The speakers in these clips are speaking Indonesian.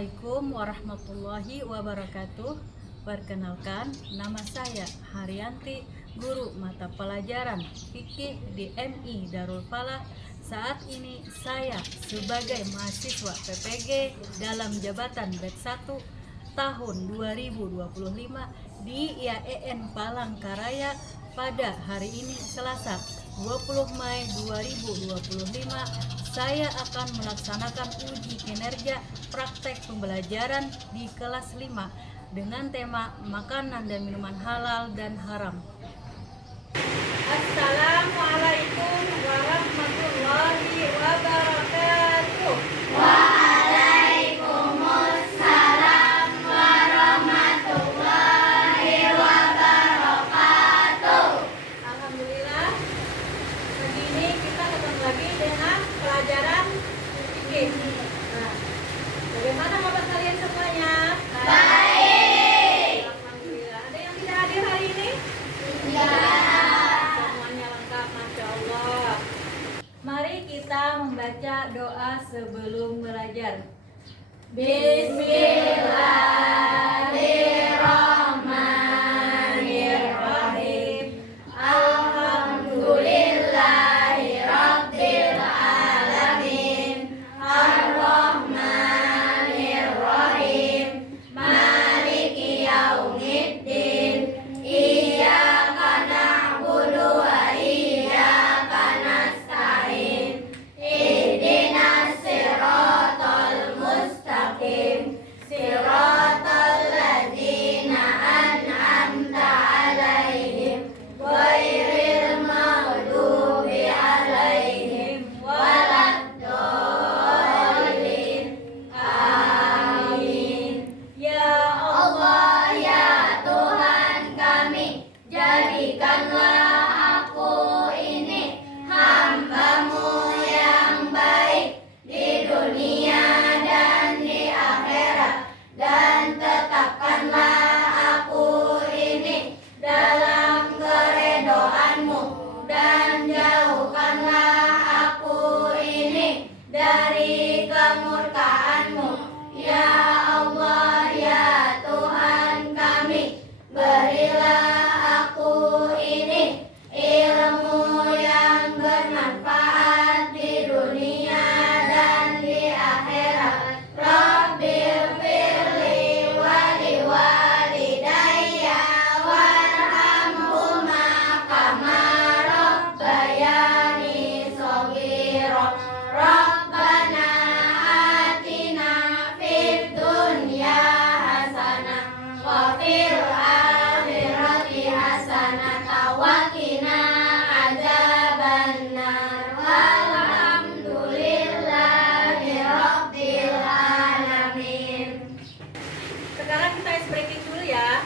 Assalamualaikum warahmatullahi wabarakatuh. Perkenalkan, nama saya Haryanti, guru mata pelajaran fikih di MI Darul Falah. Saat ini saya sebagai mahasiswa PPG dalam jabatan Batch 1 tahun 2025 di IAEN Palangkaraya pada hari ini Selasa 20 Mei 2025. Saya akan melaksanakan uji kinerja praktek pembelajaran di kelas 5 dengan tema makanan dan minuman halal dan haram. Assalamualaikum warahmatullahi wabarakatuh. Waalaikumsalam warahmatullahi wabarakatuh. Alhamdulillah, pagi ini kita ketemu lagi dengan pelajaran fikih. Nah, bagaimana kabar kalian semuanya? Baik. Alhamdulillah. Ada yang tidak hadir hari ini? Ya. Semuanya lengkap, Masya Allah. Mari kita membaca doa sebelum belajar. Bismillahirrahmanirrahim. Alhamdulillahi rabbil alamin. Ar-Rahmanir-Rahim. Maliki yaumiddin. Iyyaka na'budu wa iyyaka nasta'in. Ihdinas siratal mustaqim. Siratal ladzina an'amta 'alaihim ghairil maghdubi 'alaihim waladdallin. Amin. Ya Allah, ya Tuhan kami, jadikanlah aku ini hamba-Mu yang baik di dunia dan di akhirat, dan tetapkanlah aku ini dalam keredoan-Mu, dan jauhkanlah aku ini dari kemurkaan-Mu. Ya Allah, ya Tuhan kami, berilah aku ini ilmu yang bermanfaat di dunia dan di akhirat. Rabbil firli wali walidayya warhamhuma kama rabbayani shaghira. Rabbana atina fid dunya hasanah wa fil akhirati hasanah wa qina adzabannar. Walhamdulillahi rabbil alamin. Sekarang kita ice breaking dulu ya.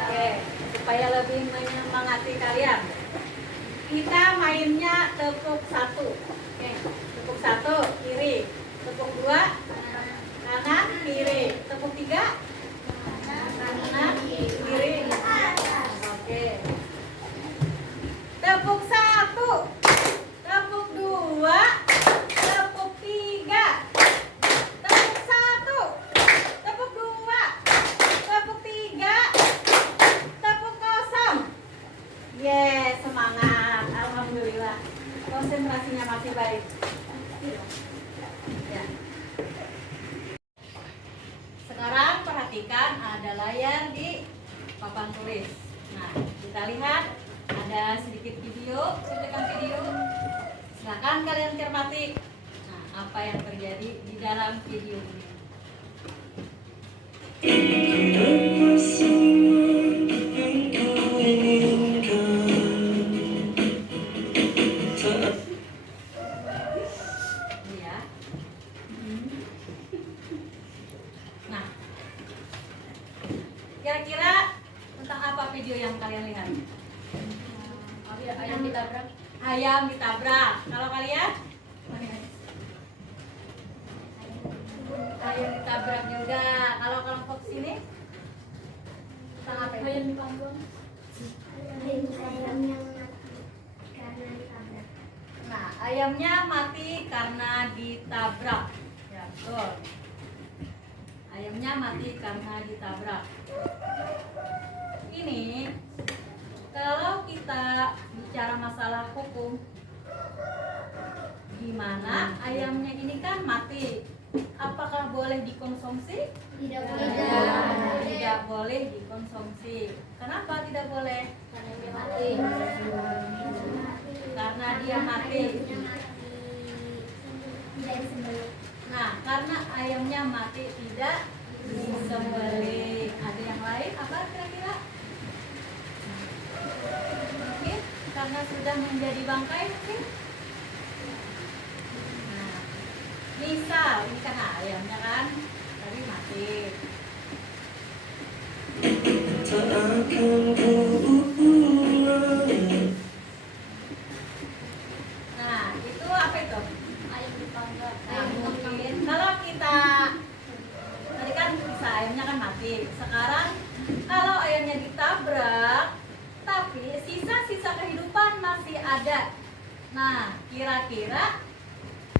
Oke, supaya lebih menyemangati kalian. Kita mainnya tepuk 1. Oke, tepuk 1 kiri, tepuk 2 kanan kiri, tepuk 3 kanan kiri. Oke. Tepuk 1, tepuk 2, tepuk 3. Tepuk 1, tepuk 2, tepuk 3, tepuk kosong. Yes, semangat. Alhamdulillah. Konsentrasinya masih baik. Ya. Sekarang perhatikan ada layar di papan tulis. Nah, kita lihat ada sedikit video, cuplikan video. Silakan kalian cermati. Nah, apa yang terjadi di dalam video ini. Ini ya. Nah, kira-kira tentang apa video yang kalian lihat? Ayam ditabrak. Ayam ditabrak. Kalau kalian? Ayam ditabrak juga. Kalau kelompok sini? Tentang apa? Ayam dipanggang. Ayam yang mati karena ditabrak. Nah, ayamnya mati karena ditabrak. Ya, Tuh. Ayamnya mati karena ditabrak. Ini kalau kita bicara masalah hukum, gimana ayamnya ini kan mati, apakah boleh dikonsumsi? Tidak Tidak boleh dikonsumsi. Kenapa tidak boleh? Karena dia mati. Karena dia mati. Tidak disembelih. Nah, karena ayamnya mati tidak disembelih. Ada yang lain apa kira-kira? Mungkin karena sudah menjadi bangkai mungkin. Nah, misal ini kan ayamnya kan tadi mati. Nah, itu apa itu? Ayam dipanggang. Nah, mungkin kalau kita tadi kan bisa ayamnya kan mati. Sekarang kalau ayamnya ditabrak tapi sisa-sisa kehidupan masih ada. Nah, kira-kira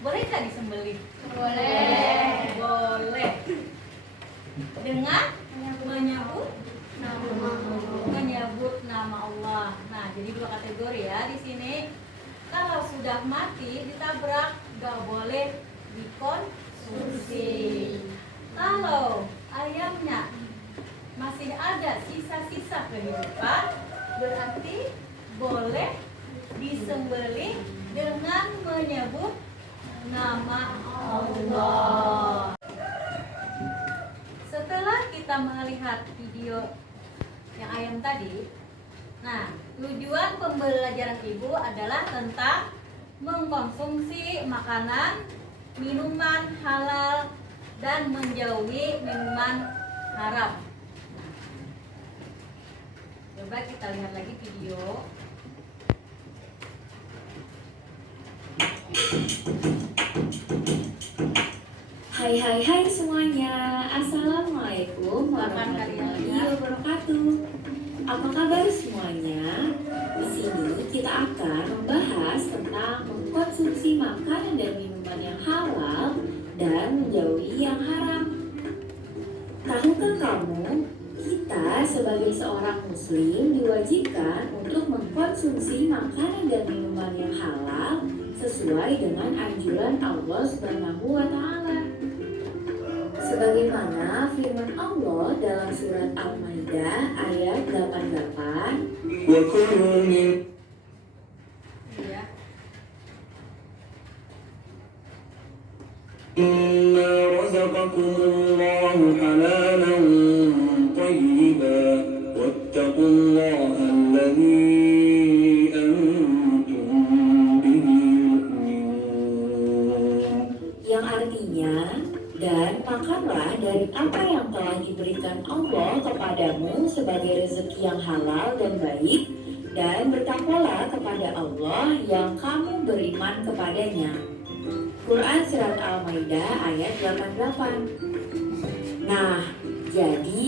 boleh nggak disembelih? Boleh. Boleh. Dengan menyebut nama Allah. Nah, jadi dua kategori ya di sini. Kalau sudah mati ditabrak nggak boleh dikonsumsi. Kalau ayamnya masih ada sisa-sisa kehidupan, berarti boleh disembelih dengan menyebut nama Allah. Setelah kita melihat video yang ayam tadi, nah, tujuan pembelajaran ibu adalah tentang mengkonsumsi makanan, minuman halal, dan menjauhi minuman haram. Coba kita lihat lagi video. Hai semuanya. Assalamualaikum warahmatullahi wabarakatuh. Apa kabar semuanya? Di sini kita akan membahas tentang mengkonsumsi makanan dan minuman yang halal dan menjauhi yang haram. Tahukah kamu, kita sebagai seorang muslim diwajibkan untuk mengkonsumsi makanan dan minuman yang halal sesuai dengan anjuran Allah Subhanahu wa taala. Sebagaimana firman Allah dalam surat Al-Maidah ayat 88, Iya. إِنَّا رَزَقَكُمُ اللَّهُ حَلَالًا طَيِّبًا وَاتَّقُوا اللَّهَ الَّذِي أَنْتُمْ بِهِ مُؤْمِنُونَ. yang artinya, dan makanlah dari apa yang telah diberikan Allah kepadamu sebagai rezeki yang halal dan baik, dan bertakwalah kepada Allah yang kamu beriman kepadanya. Quran Surat Al-Maidah ayat 88. Nah, jadi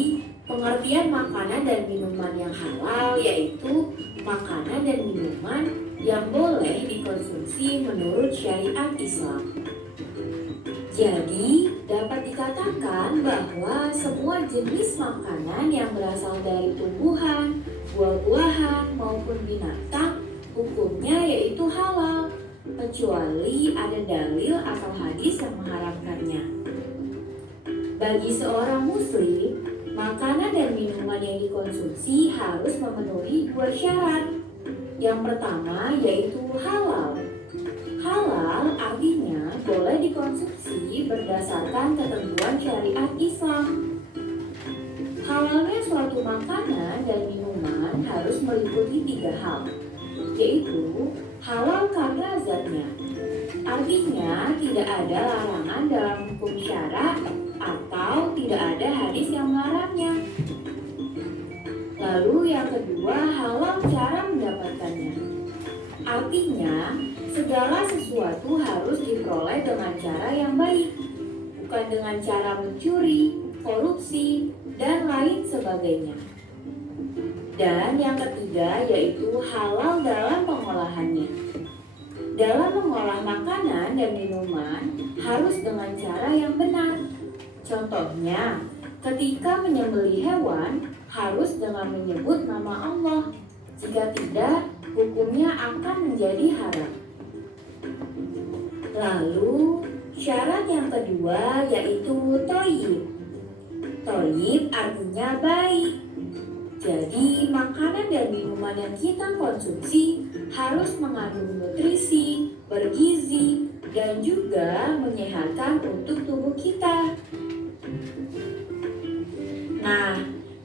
pengertian makanan dan minuman yang halal yaitu makanan dan minuman yang boleh dikonsumsi menurut syariat Islam. Jadi, dapat dikatakan bahwa semua jenis makanan yang berasal dari tumbuhan, buah-buahan, maupun binatang, hukumnya yaitu halal, kecuali ada dalil atau hadis yang mengharamkannya. Bagi seorang muslim, makanan dan minuman yang dikonsumsi harus memenuhi dua syarat. Yang pertama yaitu halal. Halal artinya boleh dikonsumsi berdasarkan ketentuan syariat Islam. Halalnya suatu makanan dan minuman harus meliputi tiga hal, yaitu halal karena zatnya. Artinya tidak ada larangan dalam hukum syara atau tidak ada hadis yang melarangnya. Lalu yang kedua, halal cara mendapatkannya. Artinya, segala sesuatu harus diperoleh dengan cara yang baik, bukan dengan cara mencuri, korupsi, dan lain sebagainya. Dan yang ketiga yaitu halal dalam pengolahannya. dalam mengolah makanan dan minuman harus dengan cara yang benar. Contohnya, ketika menyembelih hewan harus dengan menyebut nama Allah. Jika tidak, hukumnya akan menjadi haram. Lalu, syarat yang kedua yaitu thayyib. Thayyib artinya baik. Jadi, makanan dan minuman yang kita konsumsi harus mengandung nutrisi, bergizi, dan juga menyehatkan untuk tubuh kita. Nah,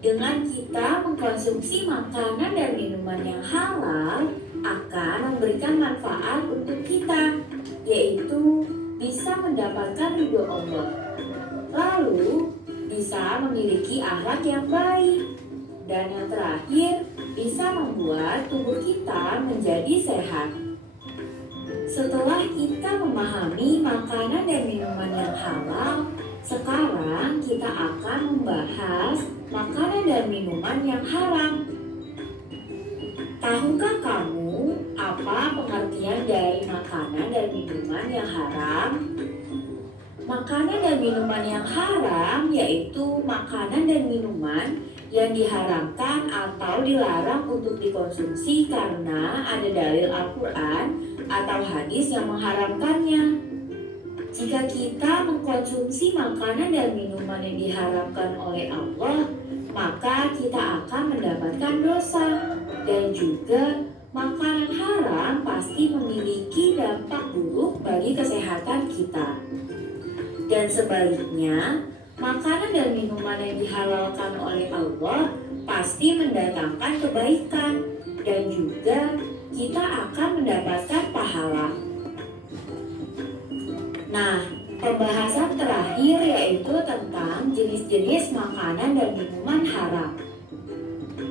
dengan kita mengkonsumsi makanan dan minuman yang halal akan memberikan manfaat untuk kita, yaitu bisa mendapatkan ridho Allah, lalu bisa memiliki akhlak yang baik, dan yang terakhir bisa membuat tubuh kita menjadi sehat. Setelah kita memahami makanan dan minuman yang halal, sekarang kita akan membahas makanan dan minuman yang haram. Tahukah kamu apa pengertian dari makanan dan minuman yang haram? Makanan dan minuman yang haram yaitu makanan dan minuman yang diharamkan atau dilarang untuk dikonsumsi karena ada dalil Al-Quran atau hadis yang mengharamkannya. Jika kita mengkonsumsi makanan dan minuman yang diharamkan oleh Allah, maka kita akan mendapatkan dosa. Dan juga makanan haram pasti memiliki dampak buruk bagi kesehatan kita. Dan sebaliknya, makanan dan minuman yang dihalalkan oleh Allah pasti mendatangkan kebaikan dan juga kita akan mendapatkan pahala. Nah, pembahasan terakhir yaitu tentang jenis-jenis makanan dan minuman haram.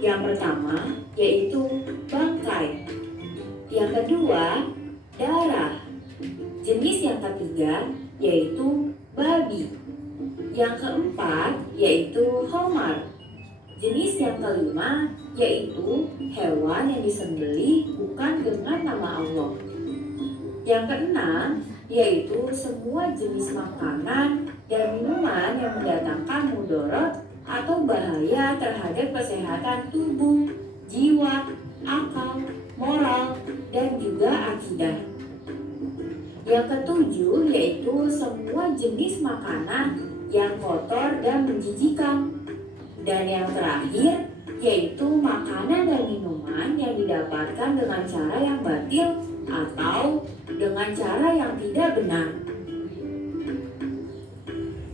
Yang pertama yaitu bangkai. Yang kedua, darah. Jenis yang ketiga yaitu babi. Yang keempat yaitu homar. Jenis yang kelima yaitu hewan yang disembelih bukan dengan nama Allah. Yang keenam yaitu semua jenis makanan dan minuman yang mendatangkan mudarat atau bahaya terhadap kesehatan tubuh, jiwa, akal, moral, dan juga akidah. Yang ketujuh yaitu semua jenis makanan yang kotor dan menjijikan. Dan yang terakhir yaitu makanan dan minuman yang didapatkan dengan cara yang batil atau dengan cara yang tidak benar.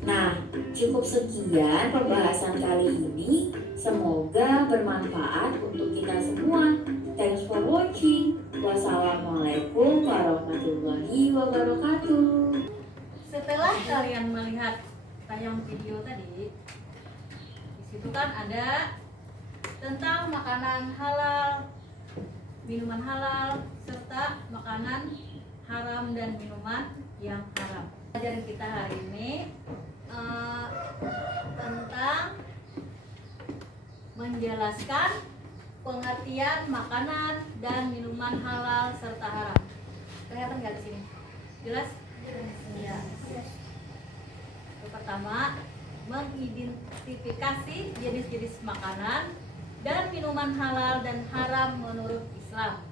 Nah, cukup sekian pembahasan kali ini. Semoga bermanfaat untuk kita semua. Thanks for watching. Wassalamualaikum warahmatullahi wabarakatuh. Setelah kalian melihat tayang video tadi, di situ kan ada tentang makanan halal, minuman halal, serta makanan haram dan minuman yang haram. Pelajaran kita hari ini tentang menjelaskan pengertian makanan dan minuman halal serta haram. Kelihatan nggak di sini? Jelas? Ya. Yang pertama, mengidentifikasi jenis-jenis makanan dan minuman halal dan haram menurut Islam.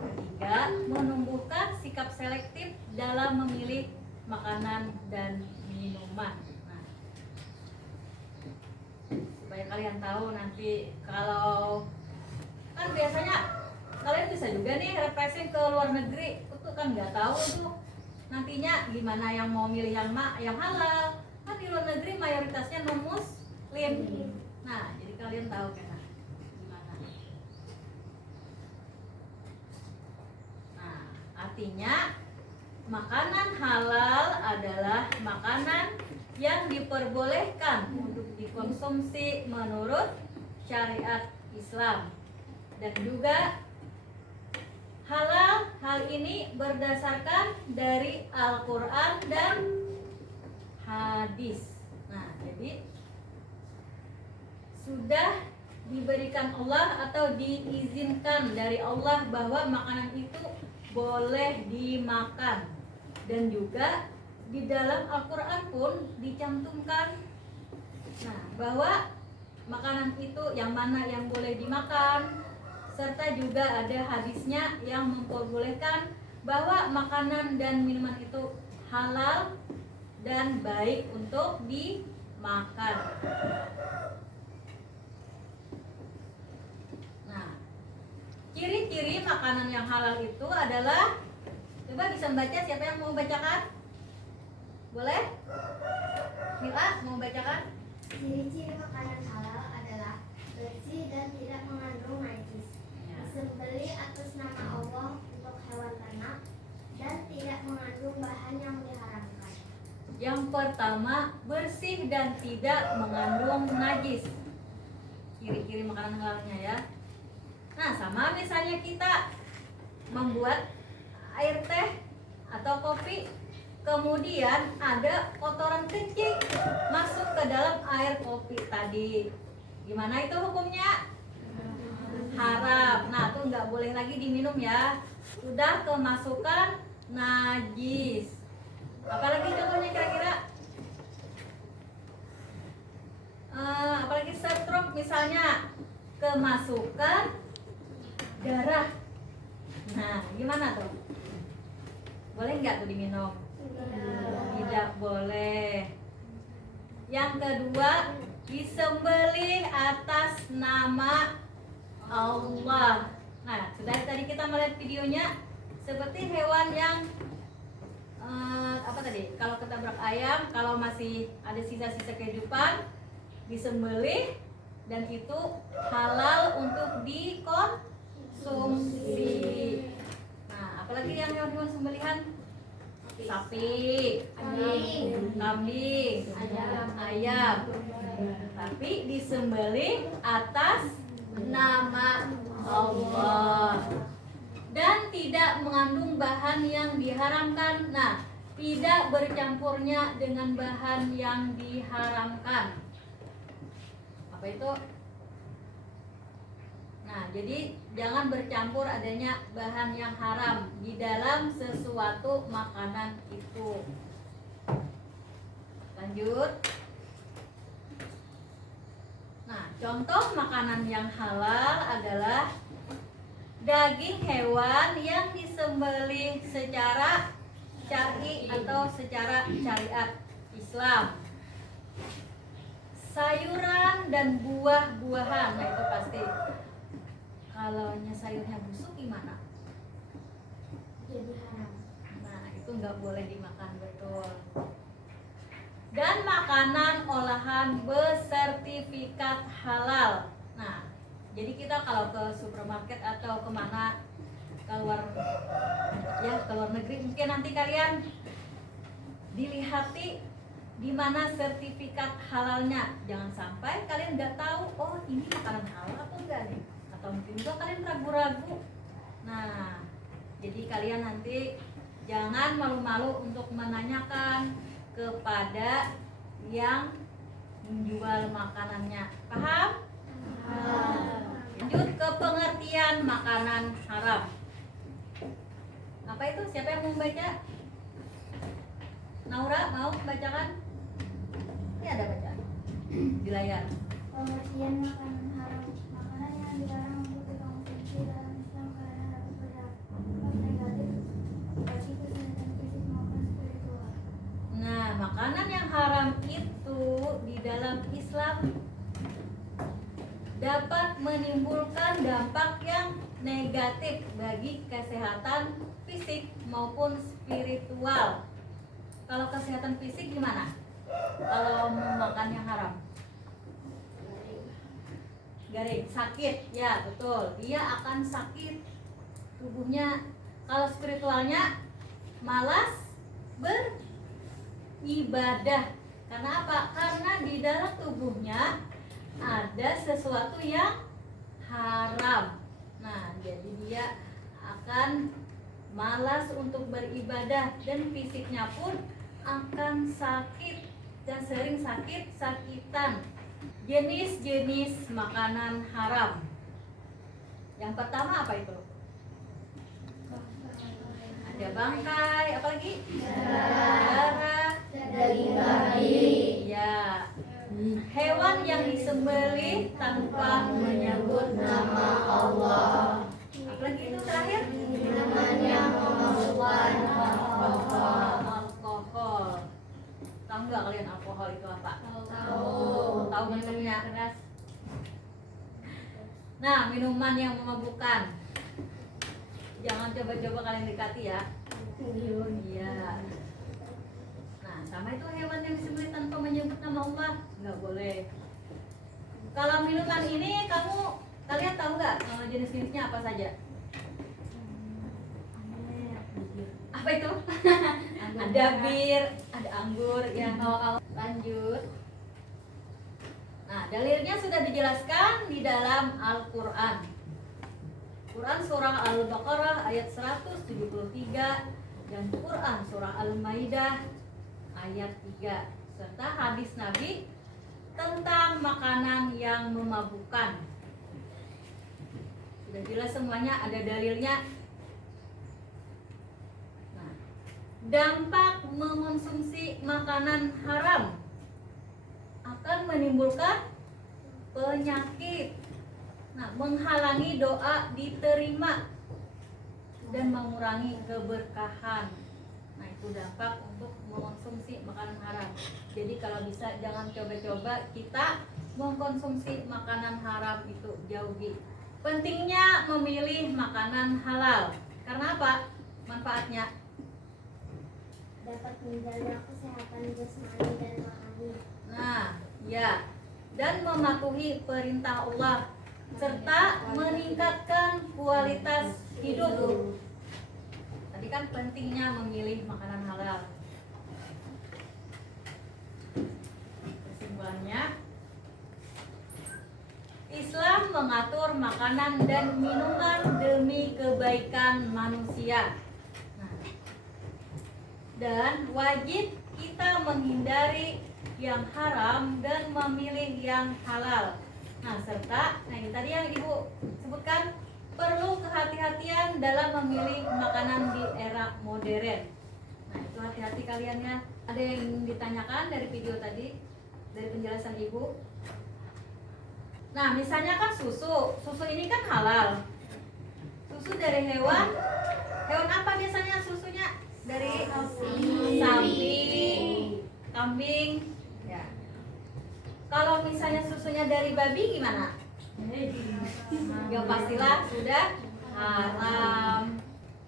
Ketiga, menumbuhkan sikap selektif dalam memilih makanan dan minuman. Nah, supaya kalian tahu nanti kalau kan biasanya kalian bisa juga nih refreshing ke luar negeri, itu kan nggak tahu tuh nantinya gimana yang mau milih yang halal. Kan di luar negeri mayoritasnya non muslim. Nah, jadi kalian tahu kan gimana. Nah, artinya makanan halal adalah makanan yang diperbolehkan untuk dikonsumsi menurut syariat Islam. Dan juga halal, hal ini berdasarkan dari Al-Quran dan hadis. Nah, jadi sudah diberikan Allah atau diizinkan dari Allah bahwa makanan itu boleh dimakan. Dan juga di dalam Al-Quran pun dicantumkan bahwa makanan itu yang mana yang boleh dimakan, serta juga ada hadisnya yang memperbolehkan bahwa makanan dan minuman itu halal dan baik untuk dimakan. Nah, ciri-ciri makanan yang halal itu adalah, coba bisa membaca, siapa yang mau bacakan? Boleh? Mila mau bacakan? Ciri-ciri makanan halal adalah bersih dan tidak mengandung najis, disembelih atas nama Allah untuk hewan ternak, dan tidak mengandung bahan yang diharamkan. Yang pertama, bersih dan tidak mengandung najis. Ciri-ciri makanan halalnya ya. Nah, sama misalnya kita membuat air teh atau kopi, kemudian ada kotoran kencing masuk ke dalam air kopi tadi. Gimana itu hukumnya? Haram. Nah, tuh nggak boleh lagi diminum ya. Sudah kemasukan najis. Apalagi contohnya kira-kira? Apalagi stroke misalnya, kemasukan darah. Nah, gimana tuh? Boleh nggak tuh diminum? Tidak boleh. Yang kedua, disembelih atas nama Allah. Nah, sudah tadi kita melihat videonya, seperti hewan yang apa tadi? Kalau ketabrak ayam, kalau masih ada sisa-sisa kehidupan, disembelih dan itu halal untuk dikonsumsi. Nah, apalagi yang hewan-hewan sembelihan? Sapi, kambing, ayam. Tapi disembelih atas nama Allah dan tidak mengandung bahan yang diharamkan. Nah, tidak bercampurnya dengan bahan yang diharamkan. Apa itu? Nah, jadi jangan bercampur adanya bahan yang haram di dalam sesuatu makanan itu. Lanjut. Nah, contoh makanan yang halal adalah daging hewan yang disembelih secara syar'i atau secara syariat Islam. Sayuran dan buah-buahan, nah itu pasti. Kalau sayurnya busuk gimana? Jadi haram. Nah, itu nggak boleh dimakan, betul. Dan makanan olahan bersertifikat halal. Nah, jadi kita kalau ke supermarket atau kemana keluar negeri, mungkin nanti kalian dilihati di mana sertifikat halalnya. Jangan sampai kalian nggak tahu, oh ini makanan halal atau enggak nih, atau mungkin juga kalian ragu-ragu. Nah, jadi kalian nanti jangan malu-malu untuk menanyakan kepada yang menjual makanannya. Paham? Lanjut ke pengertian makanan haram. Apa itu? Siapa yang mau baca? Naura mau bacakan? Ini ada bacaan di layar. Pengertian makanan haram, makanan yang dilarang untuk dikonsumsi dalam Islam karena dapat berdampak negatif bagi kesehatan fisik maupun spiritual. Nah, makanan yang haram itu di dalam Islam dapat menimbulkan dampak yang negatif bagi kesehatan fisik maupun spiritual. Kalau kesehatan fisik gimana? Kalau makan yang haram? Garing, sakit, ya betul. Dia akan sakit tubuhnya. Kalau spiritualnya malas beribadah. Karena apa? Karena di dalam tubuhnya ada sesuatu yang haram. Nah, jadi dia akan malas untuk beribadah dan fisiknya pun akan sakit dan sering sakit-sakitan. Jenis-jenis makanan haram. Yang pertama apa itu? bangkai, apalagi? Darah, daging babi, ya. Hewan yang disembelih tanpa menyebut nama Allah. Apalagi itu terakhir? minuman yang memasukkan Alkohol. Tahu nggak kalian alkohol itu apa? Tahu bentuknya? Nah, minuman yang memabukkan. Jangan coba-coba kalian dekati ya. Iya. Nah, sama itu hewan yang disembelih tanpa menyebut nama Allah, nggak boleh. Kalau minuman ini kalian tahu nggak jenis-jenisnya apa saja? Apa itu? Ada bir, ada anggur, ya. Lanjut. Nah, dalilnya sudah dijelaskan di dalam Al-Quran. Quran surah Al-Baqarah ayat 173 dan Quran surah Al-Maidah ayat 3 serta hadis Nabi tentang makanan yang memabukkan. Sudah jelas semuanya, ada dalilnya. Nah, dampak mengonsumsi makanan haram akan menimbulkan penyakit. Nah, menghalangi doa diterima dan mengurangi keberkahan. Nah, itu dampak untuk mengonsumsi makanan haram. Jadi kalau bisa jangan coba-coba kita mengkonsumsi makanan haram, itu jauhi. Pentingnya memilih makanan halal. Karena apa? Manfaatnya dapat menjaga kesehatan jasmani dan rohani. nah, ya, dan mematuhi perintah Allah serta meningkatkan kualitas hidup. Tadi kan pentingnya memilih makanan halal. Kesimpulannya, Islam mengatur makanan dan minuman demi kebaikan manusia. Nah, dan wajib kita menghindari yang haram dan memilih yang halal. Nah, serta ini tadi yang Ibu sebutkan, perlu kehati-hatian dalam memilih makanan di era modern. Nah, itu hati-hati kalian ya. Ada yang ditanyakan dari video tadi, dari penjelasan Ibu? Nah, misalnya kan susu ini kan halal. Susu dari hewan apa biasanya susunya? Dari sapi, kambing. Ya. Kalau misalnya susunya dari babi gimana? Ya pastilah sudah haram.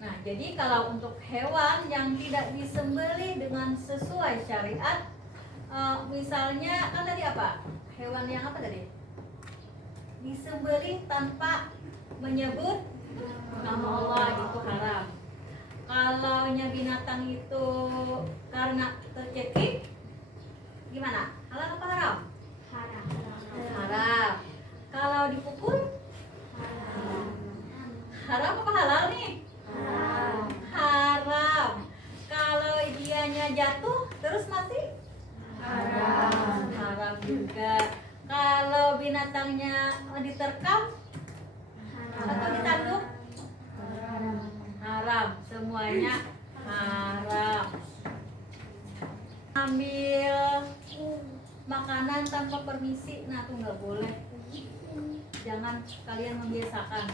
Nah, jadi kalau untuk hewan yang tidak disembelih dengan sesuai syariat, misalnya kan tadi apa? Hewan yang apa tadi? Disembelih tanpa menyebut nama Allah, itu haram. Kalau binatang itu karena tercekik, gimana? Halal apa haram? Haram. Kalau dipukul? Haram apa halal nih? Haram. Kalau dianya jatuh terus mati? Haram juga. Kalau binatangnya diterkam atau ditanduk? Haram. Semuanya haram. Ambil makanan tanpa permisi, nah itu nggak boleh. Jangan kalian membiasakan.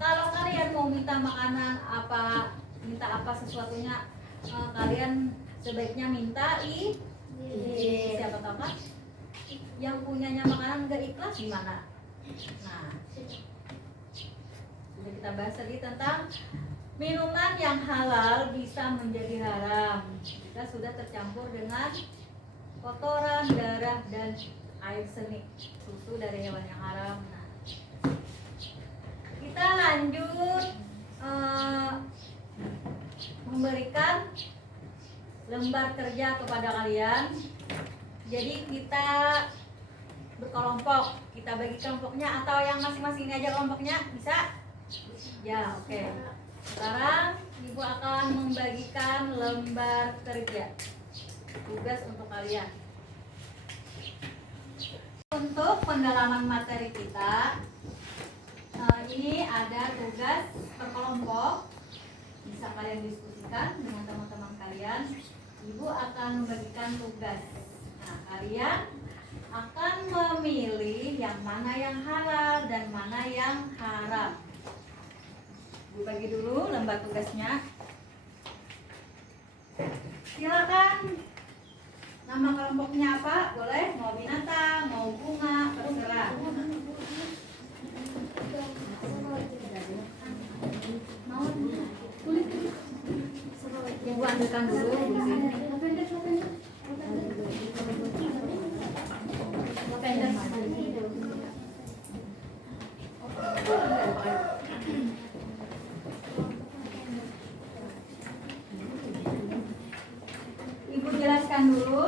Kalau kalian mau minta makanan minta apa sesuatunya, kalian sebaiknya minta siapa tahu kan yang punyanya makanan nggak ikhlas gimana? Nah, sudah kita bahas tadi tentang minuman yang halal bisa menjadi haram jika sudah tercampur dengan kotoran, darah, dan air seni. Susu dari hewan yang haram. Nah, kita lanjut memberikan lembar kerja kepada kalian. Jadi kita berkelompok, kita bagi kelompoknya atau yang masing-masing ini aja kelompoknya, bisa? Ya, oke. Sekarang Ibu akan membagikan lembar kerja, tugas untuk kalian. Untuk pendalaman materi kita, ini ada tugas per kelompok, bisa kalian diskusikan. perhatikan dengan teman-teman kalian. Ibu akan membagikan tugas. Nah, kalian akan memilih yang mana yang halal dan mana yang haram. Ibu bagi dulu lembar tugasnya. Silakan. Nama kelompoknya apa? Boleh, mau binatang, mau bunga, terserah. Mau kulit. Ibu ambilkan dulu di sini. Ibu jelaskan dulu.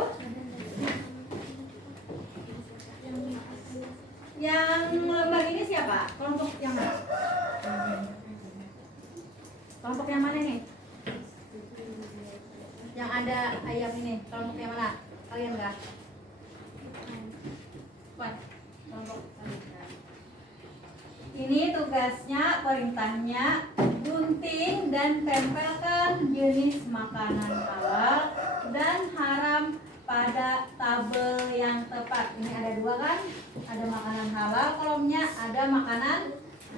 Yang lembar ini siapa? Kelompok yang mana? Kelompok yang mana nih? Yang ada ayam ini, kelompok yang mana? Kalian enggak? Kelompok kalian. Ini tugasnya, perintahnya gunting dan tempelkan jenis makanan halal dan haram pada tabel yang tepat. Ini ada dua kan? Ada makanan halal kolomnya, ada makanan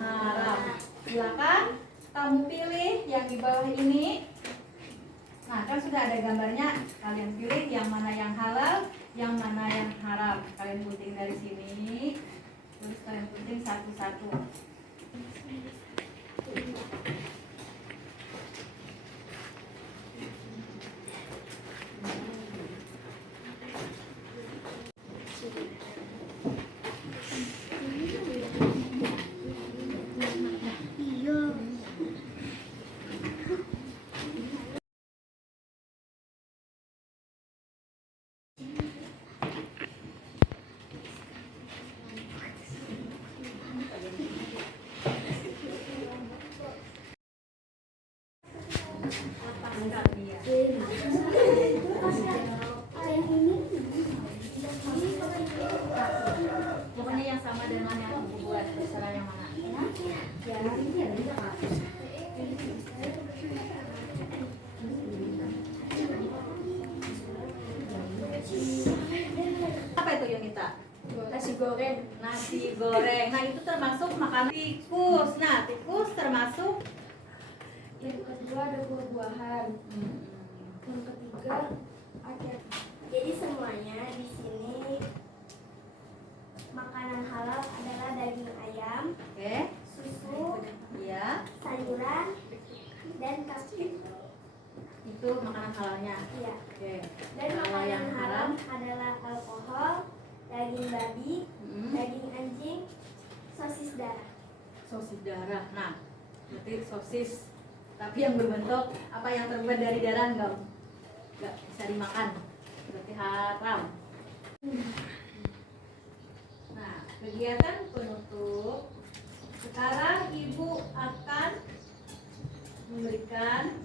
haram. Silakan kamu pilih yang di bawah ini. Nah, kan sudah ada gambarnya. Kalian pilih yang mana yang halal, yang mana yang haram. Kalian gunting dari sini. Terus kalian gunting satu-satu. Pokoknya yang sama dengan yang aku buat, terserah yang mana. Apa itu Yunita? Nasi goreng. Nasi goreng. Nah, itu termasuk makanan tikus. Nah, tikus termasuk. Yang kedua ada buah-buahan. Yang ketiga ada. Jadi semuanya di sini makanan halal adalah daging ayam, Oke. susu, Iya. sayuran, dan kacang. Itu makanan halalnya. Iya. Oke. Dan Kalau makanan yang haram adalah alkohol, daging babi, daging anjing, sosis darah. Sosis darah. Nah, berarti sosis tapi yang berbentuk apa yang terbuat dari darah enggak bisa dimakan. Berarti haram. Nah, kegiatan penutup. Sekarang Ibu akan memberikan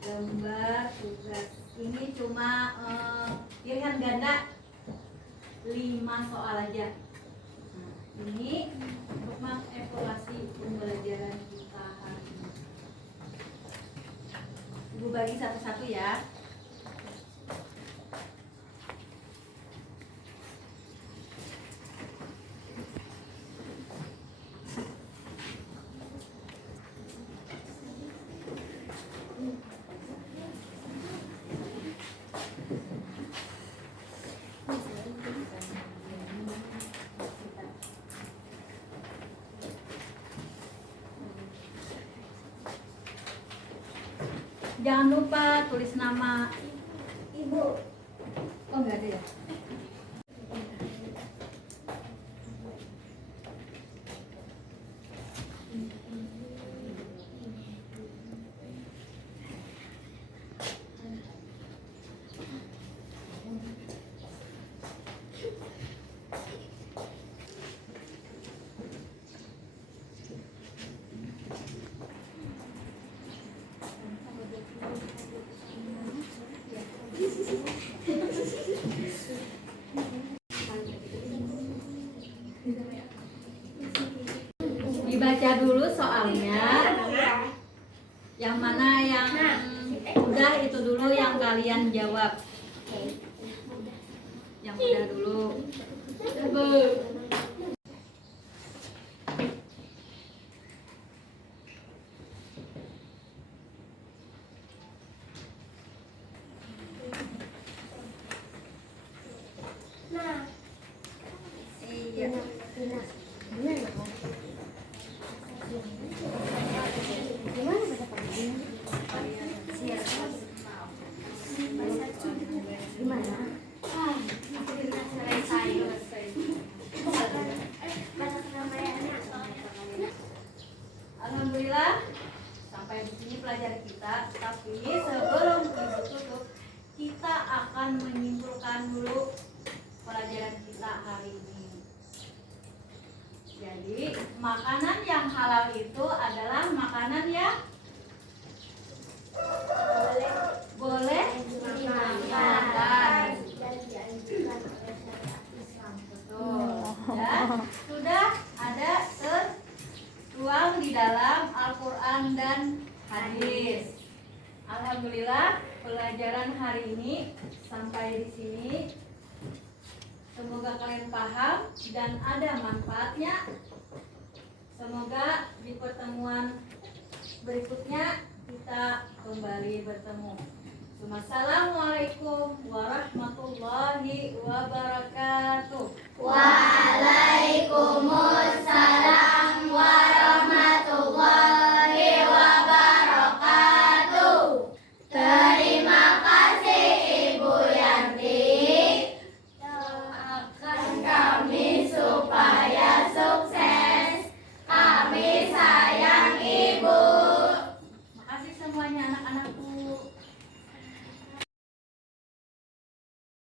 gambar tugas. Ini cuma pilihan ganda 5 soal aja. Nah, ini untuk mengevaluasi pembelajaran kita hari ini. Ibu bagi satu-satu ya. Jangan lupa tulis nama Ibu. Oh, enggak ada ya? Dibaca dulu soalnya. Yang Yang mana yang udah itu dulu yang kalian jawab. Yang udah dulu. Nah, Iya. gimana? Alhamdulillah sampai di sini pelajaran kita. Tapi sebelum ibu tutup, kita akan menyimpulkan dulu pelajaran kita hari ini. Jadi makanan yang halal itu adalah makanan yang boleh dimakan. Betul. Dan sudah ada tertuang di dalam Al-Quran dan hadis. Alhamdulillah pelajaran hari ini sampai di sini. Semoga kalian paham dan ada manfaatnya. Semoga di pertemuan berikutnya kita kembali bertemu. Assalamualaikum warahmatullahi wabarakatuh. Waalaikumsalam warahmatullahi